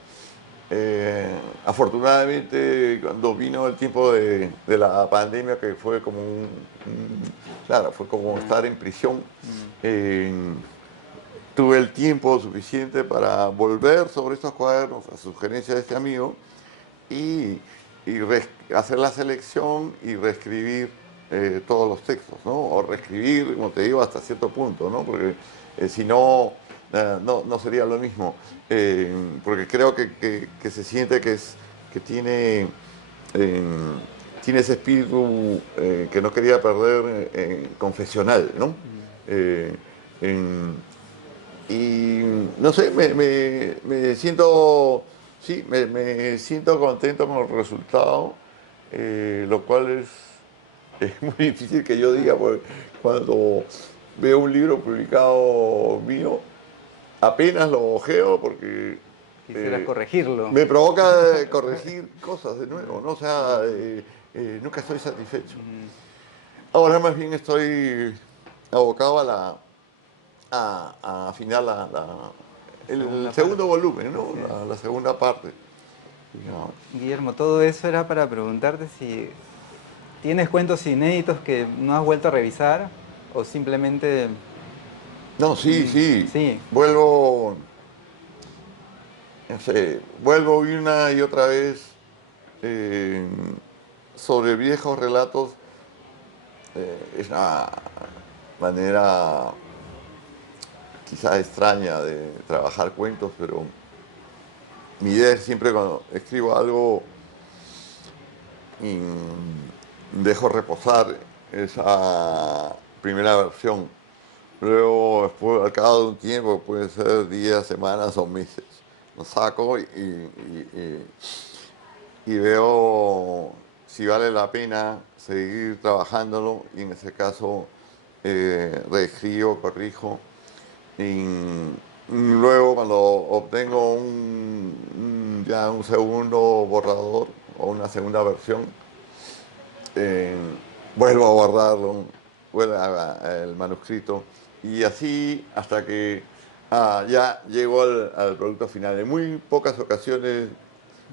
Afortunadamente, cuando vino el tiempo de la pandemia, que fue como claro, fue como Mm. estar en prisión, Mm. eh, tuve el tiempo suficiente para volver sobre estos cuadernos a sugerencia de este amigo y, hacer la selección y reescribir todos los textos, ¿no? O reescribir, como te digo, hasta cierto punto, ¿no? Porque si no, no sería lo mismo. Porque creo que se siente que eh, tiene ese espíritu que no quería perder confesional, ¿no? Mm. Eh, en- y no sé, me siento, sí, me siento contento con el resultado, lo cual es muy difícil que yo diga, porque cuando veo un libro publicado mío, apenas lo ojeo porque Quisiera corregirlo. Me provoca corregir cosas de nuevo, ¿no? O sea, nunca estoy satisfecho. Ahora más bien estoy abocado a afinar el Segunda segundo parte. volumen, ¿no? Así es. La segunda parte. Ya. Guillermo, todo eso era para preguntarte si tienes cuentos inéditos que no has vuelto a revisar o simplemente No, sí, sí. sí. Vuelvo, no sé, vuelvo una y otra vez eh, sobre viejos relatos. Es una manera quizás extraña de trabajar cuentos, pero mi idea es siempre cuando escribo algo y dejo reposar esa primera versión. Luego, después, al cabo de un tiempo, puede ser días, semanas o meses, lo saco y veo si vale la pena seguir trabajándolo y en ese caso reescribo, corrijo. Y luego cuando obtengo ya un segundo borrador o una segunda versión, eh, vuelvo a guardarlo, vuelvo el manuscrito y así hasta que ya llego al producto final. En muy pocas ocasiones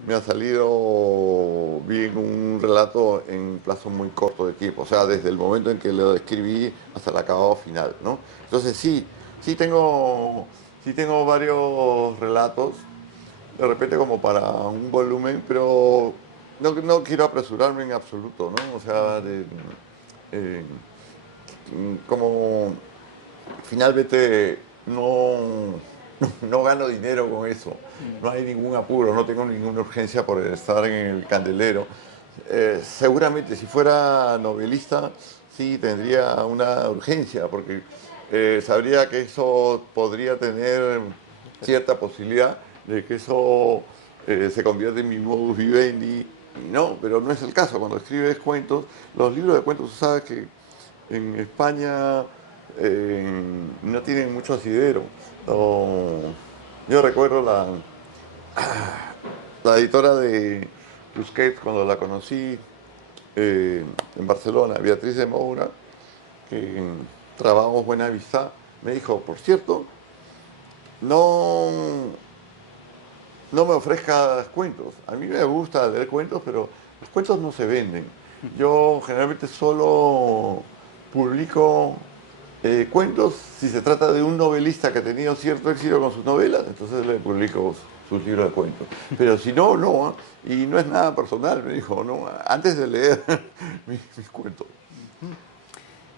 me ha salido bien un relato en un plazo muy corto de tiempo, o sea, desde el momento en que lo escribí hasta el acabado final, ¿no? Entonces sí tengo varios relatos, de repente como para un volumen, pero no quiero apresurarme en absoluto, ¿no? O sea, eh, como finalmente no gano dinero con eso, no hay ningún apuro, no tengo ninguna urgencia por estar en el candelero. Seguramente si fuera novelista sí tendría una urgencia, porque sabría que eso podría tener cierta posibilidad de que eso se convierta en mi modus vivendi. Y no, pero no es el caso. Cuando escribes cuentos, los libros de cuentos, tú sabes que en España no tienen mucho asidero. Yo recuerdo la editora de Tusquets cuando la conocí en Barcelona, Beatriz de Moura, que trabajamos Buena Vista, me dijo, por cierto, no, no me ofrezcas cuentos. A mí me gusta leer cuentos, pero los cuentos no se venden. Yo generalmente solo publico cuentos si se trata de un novelista que ha tenido cierto éxito con sus novelas, entonces le publico sus libros de cuentos. Pero si no, no. Y no es nada personal, me dijo, no, antes de leer mis cuentos.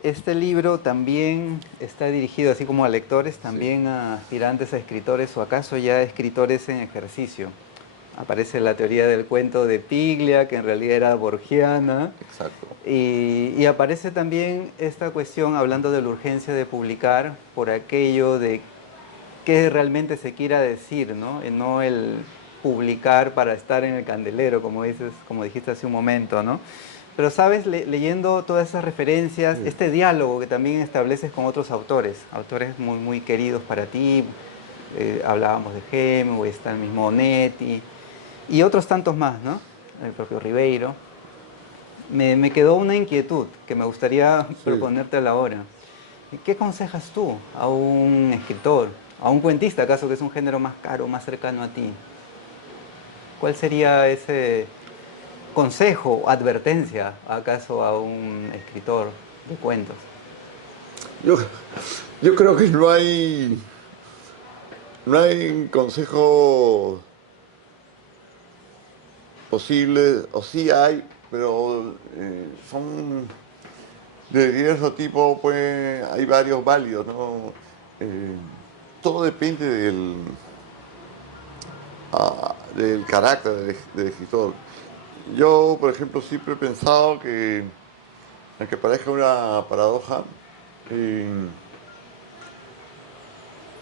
Este libro también está dirigido, así como a lectores, Sí, también a aspirantes a escritores o acaso ya escritores en ejercicio. Aparece la teoría del cuento de Piglia, que en realidad era borgiana, exacto. y aparece también esta cuestión hablando de la urgencia de publicar por aquello de qué realmente se quiera decir, ¿no? Y no el publicar para estar en el candelero, como dices, como dijiste hace un momento, ¿no? Pero sabes, leyendo todas esas referencias, Sí. este diálogo que también estableces con otros autores, autores muy, muy queridos para ti, hablábamos de Hemingway, está el mismo Onetti, y otros tantos más, ¿no? El propio Ribeiro. Me quedó una inquietud que me gustaría Sí. proponerte a la hora. ¿Qué aconsejas tú a un escritor, a un cuentista, acaso que es un género más caro, más cercano a ti? ¿Cuál sería ese consejo, advertencia, acaso a un escritor de cuentos? Yo, yo creo que no hay un consejo posible, o sí hay, pero son de diverso tipo, pues hay varios válidos, ¿no? Eh, todo depende del carácter del escritor. Yo, por ejemplo, siempre he pensado que, aunque parezca una paradoja, eh,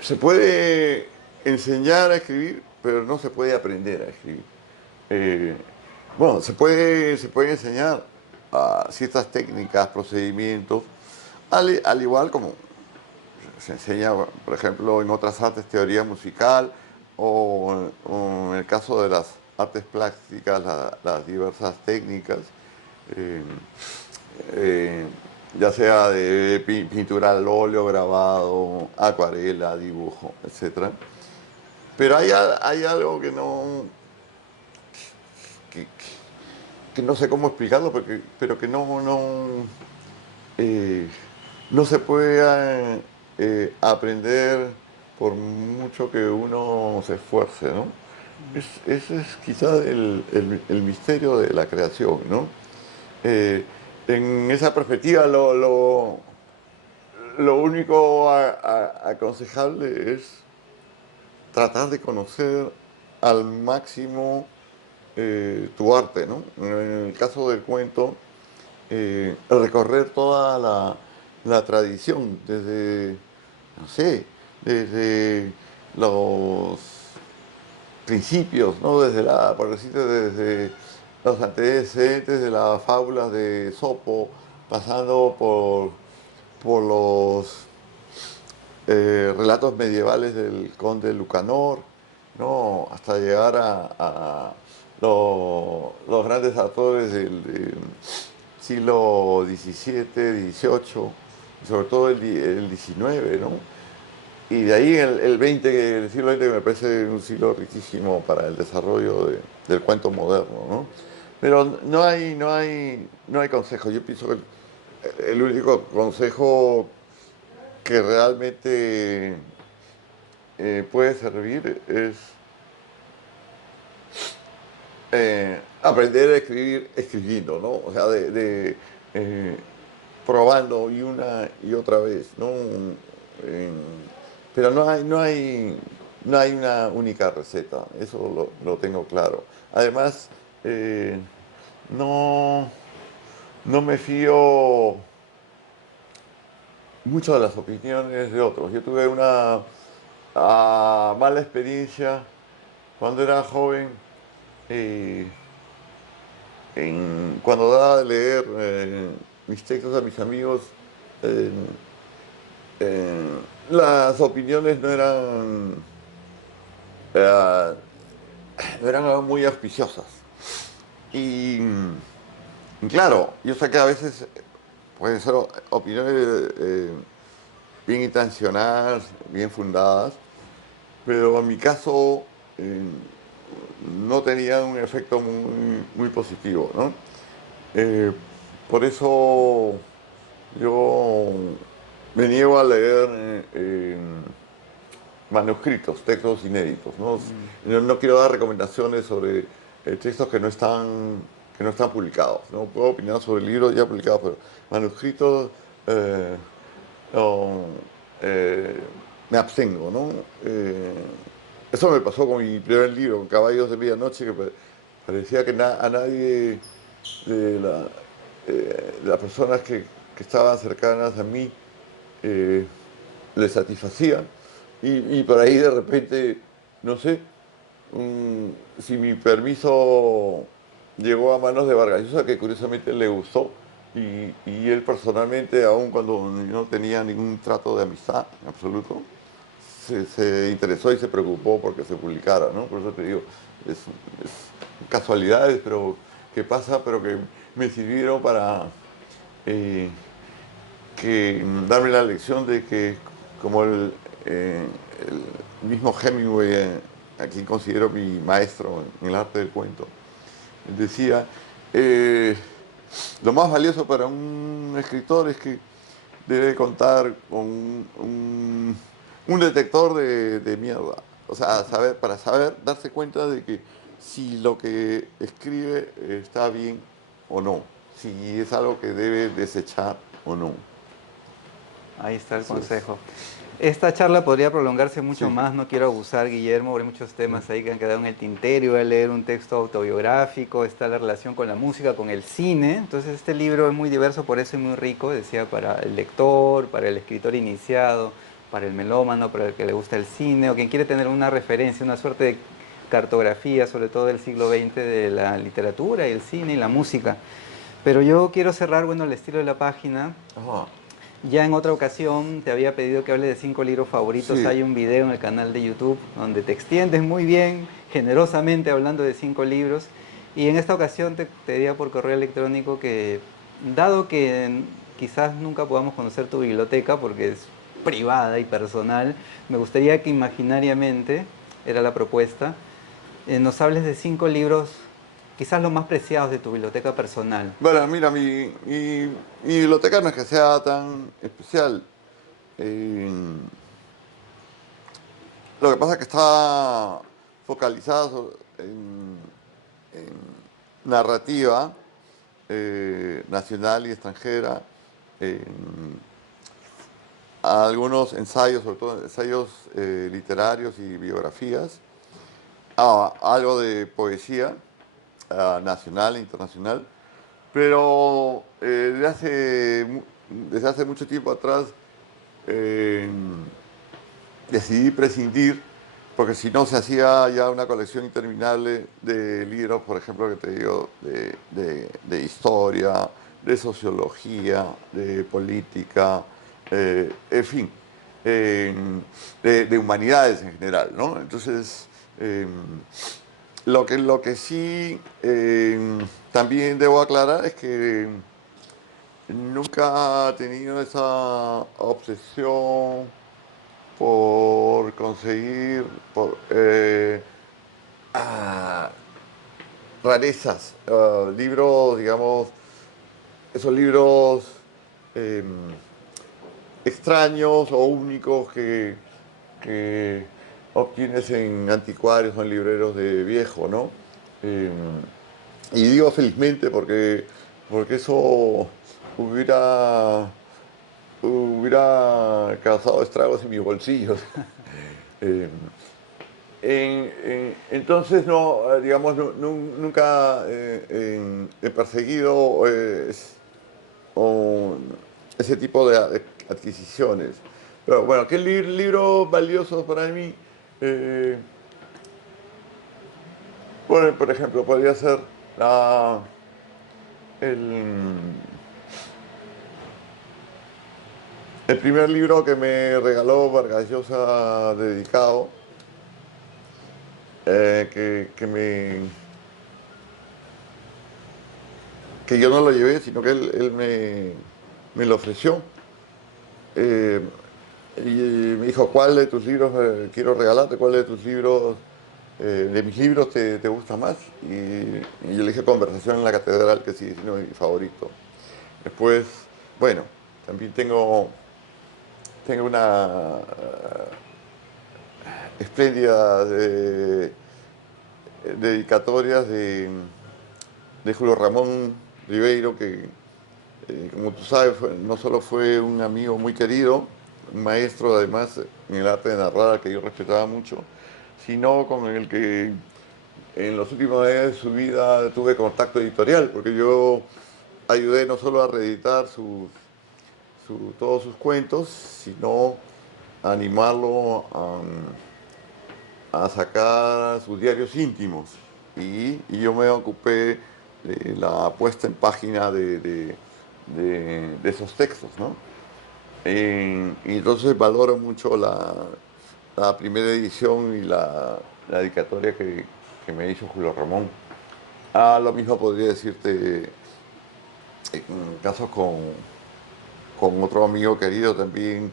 se puede enseñar a escribir, pero no se puede aprender a escribir. Eh, bueno, se puede enseñar ciertas técnicas, procedimientos, al igual como se enseña, por ejemplo, en otras artes, teoría musical, o en el caso de las artes plásticas, las diversas técnicas, eh, eh, ya sea de pintura al óleo, grabado, acuarela, dibujo, etcétera. Pero hay algo que, que no sé cómo explicarlo, pero que eh, no se puede aprender por mucho que uno se esfuerce, ¿no? Ese es quizás el misterio de la creación, ¿no? Eh, en esa perspectiva, lo único aconsejable es tratar de conocer al máximo tu arte, ¿no? En el caso del cuento, recorrer toda la tradición, desde, no sé, desde los principios, ¿no? Desde por decirte, desde los antecedentes de las fábulas de Sopo, pasando por los relatos medievales del conde Lucanor, ¿no? Hasta llegar a los grandes autores del siglo XVII, XVIII, y sobre todo el XIX, ¿no? Y de ahí el 20, el siglo XX me parece un siglo riquísimo para el desarrollo del cuento moderno, ¿no? Pero no hay consejo. Yo pienso que el único consejo que realmente puede servir es aprender a escribir escribiendo, ¿no? O sea, eh, probando y una y otra vez, ¿no? Pero no hay una única receta, eso lo tengo claro. Además, eh, no, no me fío mucho de las opiniones de otros. Yo tuve una mala experiencia cuando era joven, eh, cuando daba de leer mis textos a mis amigos, eh, eh, las opiniones eh, no eran muy auspiciosas. Y, y claro, yo sé que a veces pueden ser opiniones bien intencionadas, bien fundadas, pero en mi caso no tenía un efecto muy positivo, ¿no? Eh, por eso yo me niego a leer manuscritos, textos inéditos, ¿no? No quiero dar recomendaciones sobre textos que no están publicados, ¿no? Puedo opinar sobre libros ya publicados, pero manuscritos eh, no, eh, me abstengo, ¿no? Eso me pasó con mi primer libro, con Caballos de Medianoche, que parecía que a nadie de las personas que estaban cercanas a mí eh, le satisfacían. Y por ahí de repente, no sé, si mi permiso llegó a manos de Vargas Llosa, que curiosamente le gustó, y él personalmente, aun cuando no tenía ningún trato de amistad en absoluto, se interesó y se preocupó porque se publicara, ¿no? Por eso te digo, es casualidades, pero que pasa, pero que me sirvieron para eh, darme la lección de que, como el mismo Hemingway, a quien considero mi maestro en el arte del cuento, decía, eh, lo más valioso para un escritor es que debe contar con un detector de mierda. O sea, para saber, darse cuenta de que si lo que escribe está bien o no, si es algo que debe desechar o no. Ahí está el Eso es. consejo. Esta charla podría prolongarse mucho Sí. más, no quiero abusar, Guillermo, hay muchos temas ahí que han quedado en el tintero, voy a leer un texto autobiográfico, está la relación con la música, con el cine, entonces este libro es muy diverso, por eso es muy rico, decía, para el lector, para el escritor iniciado, para el melómano, para el que le gusta el cine, o quien quiere tener una referencia, una suerte de cartografía, sobre todo del siglo XX, de la literatura y el cine y la música. Pero yo quiero cerrar, bueno, el estilo de la página, Ajá. Ya en otra ocasión te había pedido que hable de 5 libros favoritos. Sí. Hay un video en el canal de YouTube donde te extiendes muy bien, generosamente hablando de 5 libros. Y en esta ocasión te diría por correo electrónico que, dado que quizás nunca podamos conocer tu biblioteca porque es privada y personal, me gustaría que imaginariamente, era la propuesta, nos hables de 5 libros, quizás los más preciados de tu biblioteca personal. Bueno, mira, mi biblioteca no es que sea tan especial. Eh, lo que pasa es que está focalizada en narrativa nacional y extranjera, en algunos ensayos, sobre todo ensayos literarios y biografías, algo de poesía nacional e internacional, pero desde hace mucho tiempo atrás eh, decidí prescindir, porque si no se hacía ya una colección interminable de libros, por ejemplo, que te digo, de historia, de sociología, de política, en fin, eh, de humanidades en general, ¿no? Entonces, eh, lo que sí también debo aclarar es que nunca he tenido esa obsesión por conseguir ah, rarezas, libros, digamos, esos libros eh, extraños o únicos que obtienes en anticuarios o en libreros de viejo, ¿no? Eh, y digo felizmente porque eso hubiera, hubiera causado estragos en mis bolsillos. Eh, entonces, no, digamos, nunca he perseguido o ese tipo de adquisiciones. Pero bueno, ¿qué libros valiosos para mí? Eh, bueno, por ejemplo, podría ser la, el, el primer libro que me regaló Vargas Llosa dedicado, que yo no lo llevé, sino que él me lo ofreció. Eh, y me dijo, ¿cuál de tus libros quiero regalarte? ¿Cuál de tus libros, de mis libros te gusta más? Y yo le dije Conversación en la Catedral, que sigue siendo mi favorito. Después, bueno, también tengo una espléndida dedicatorias de Julio Ramón Ribeiro, que como tú sabes, no solo fue un amigo muy querido, un maestro además en el arte de narrar al que yo respetaba mucho, sino con el que en los últimos años de su vida tuve contacto editorial, porque yo ayudé no solo a reeditar todos sus cuentos, sino a animarlo a sacar sus diarios íntimos. Y yo me ocupé de la puesta en página de esos textos, ¿no? Y entonces valoro mucho la primera edición y la dedicatoria que me hizo Julio Ramón. Lo mismo podría decirte en casos con otro amigo querido también,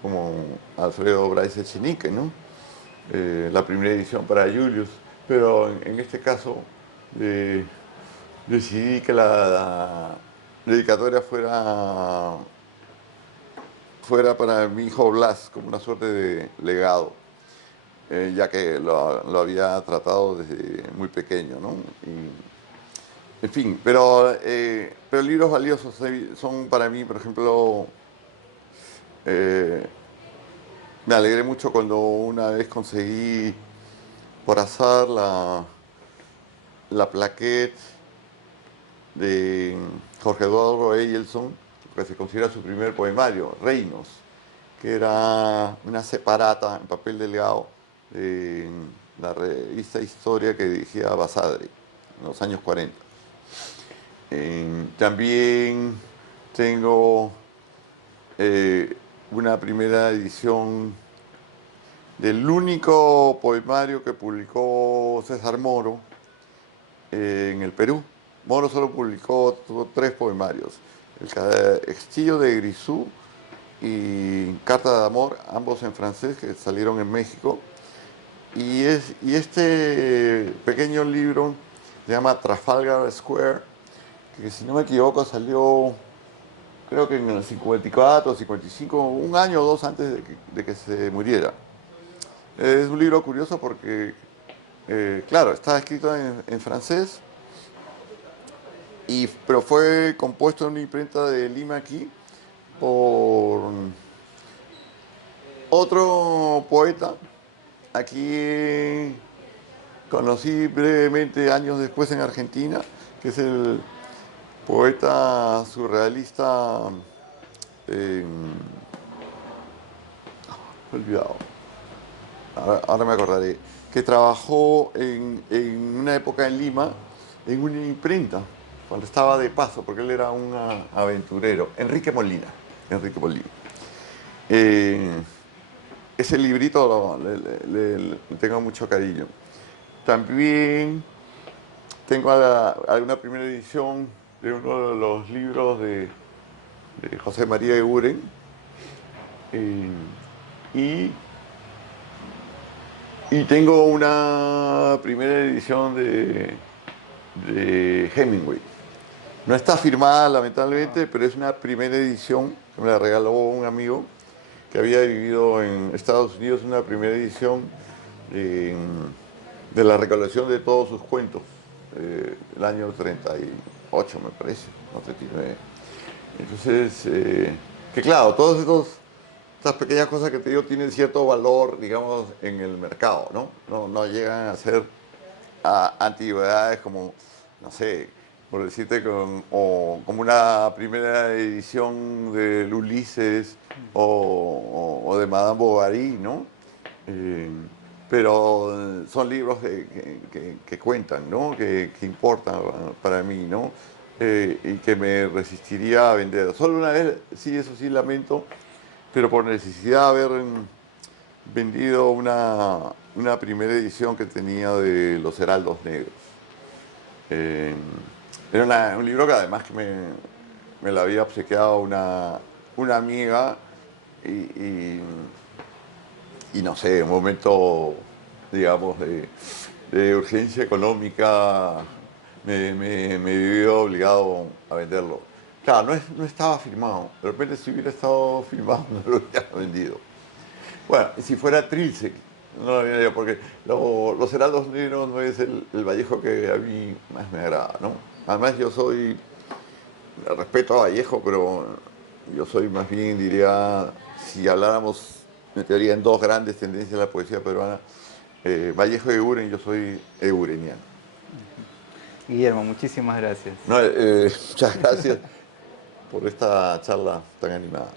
como Alfredo Bryce Echenique, ¿no? La primera edición para Julius, pero en este caso eh, decidí que la dedicatoria fuera para mi hijo Blas, como una suerte de legado, ya que lo había tratado desde muy pequeño, ¿no? En fin, pero libros valiosos son para mí, por ejemplo, eh, me alegré mucho cuando una vez conseguí por azar la plaquette de Jorge Eduardo Eyelson, que se considera su primer poemario, Reinos, que era una separata en papel delgado de la revista Historia que dirigía Basadre en los años 40. También tengo una primera edición del único poemario que publicó César Moro en el Perú. Moro solo publicó 3 poemarios, el Castillo de Grisú y Carta de Amor, ambos en francés, que salieron en México. Y este pequeño libro se llama Trafalgar Square, que si no me equivoco salió, creo que en el 54 o 55, un año o 2 antes de que se muriera. Es un libro curioso porque, claro, está escrito en francés, pero fue compuesto en una imprenta de Lima aquí por otro poeta. Aquí conocí brevemente años después en Argentina, que es el poeta surrealista, eh, olvidado, ahora me acordaré, que trabajó en una época en Lima en una imprenta, cuando estaba de paso, porque él era un aventurero, Enrique Molina. Enrique Molina. Eh, Ese librito le tengo mucho cariño. También tengo alguna primera edición de uno de los libros de José María Eguren. Y, y tengo una primera edición de Hemingway. No está firmada, lamentablemente, pero es una primera edición que me la regaló un amigo que había vivido en Estados Unidos, una primera edición de la recolección de todos sus cuentos, el año 38 me parece, no 39. Entonces, que claro, estas pequeñas cosas que te digo tienen cierto valor, digamos, en el mercado, ¿no? No llegan a ser antigüedades como, no sé, por decirte, como una primera edición del Ulises o de Madame Bovary, ¿no? Eh, pero son libros que cuentan, ¿no? Que importan para mí, ¿no? Y que me resistiría a vender. Solo una vez, sí, eso sí lamento, pero por necesidad de haber vendido una primera edición que tenía de Los Heraldos Negros. Eh, Era un libro que además que me lo había obsequiado una amiga y, y no sé, un momento, digamos, de urgencia económica me vio obligado a venderlo. Claro, no estaba firmado. De repente si hubiera estado firmado no lo hubiera vendido. Bueno, y si fuera Trilce, no lo había porque Los Heraldos Negros no es el Vallejo que a mí más me agrada, ¿no? Además yo soy, respeto a Vallejo, pero yo soy más bien, diría, si habláramos en teoría en 2 grandes tendencias de la poesía peruana, Vallejo y Eguren, yo soy eureniano. Guillermo, muchísimas gracias. No, muchas gracias por esta charla tan animada.